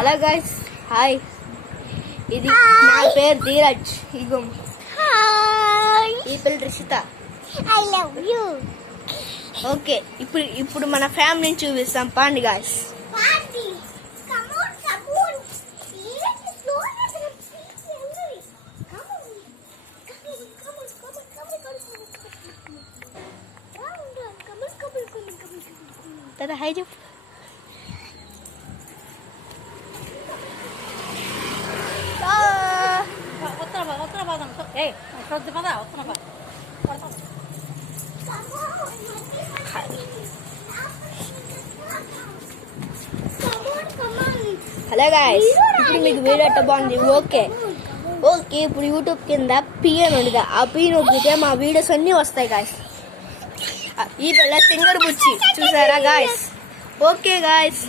Hello guys, hi. ఇది నా పేరు ధీరజ్. ఇగో ఈ పిల్ల Rishitha. I love you. Okay, ఇప్పుడు మన ఫ్యామిలీని చూపిస్తాం. పాండి గాయస్. tada hai చెప్పు. హలో గాయస్, ఇప్పుడు మీకు వీడియో ఎట్ట బాగుంది? ఓకే, ఇప్పుడు యూట్యూబ్ కింద పిఎన్ ఉండగా ఆ పిఎన్ నొక్కితే మా వీడియోస్ అన్నీ వస్తాయి గాయస్. ఈ పిల్ల ఫింగర్ బుచ్చి చూసారా గాయస్? Okay guys.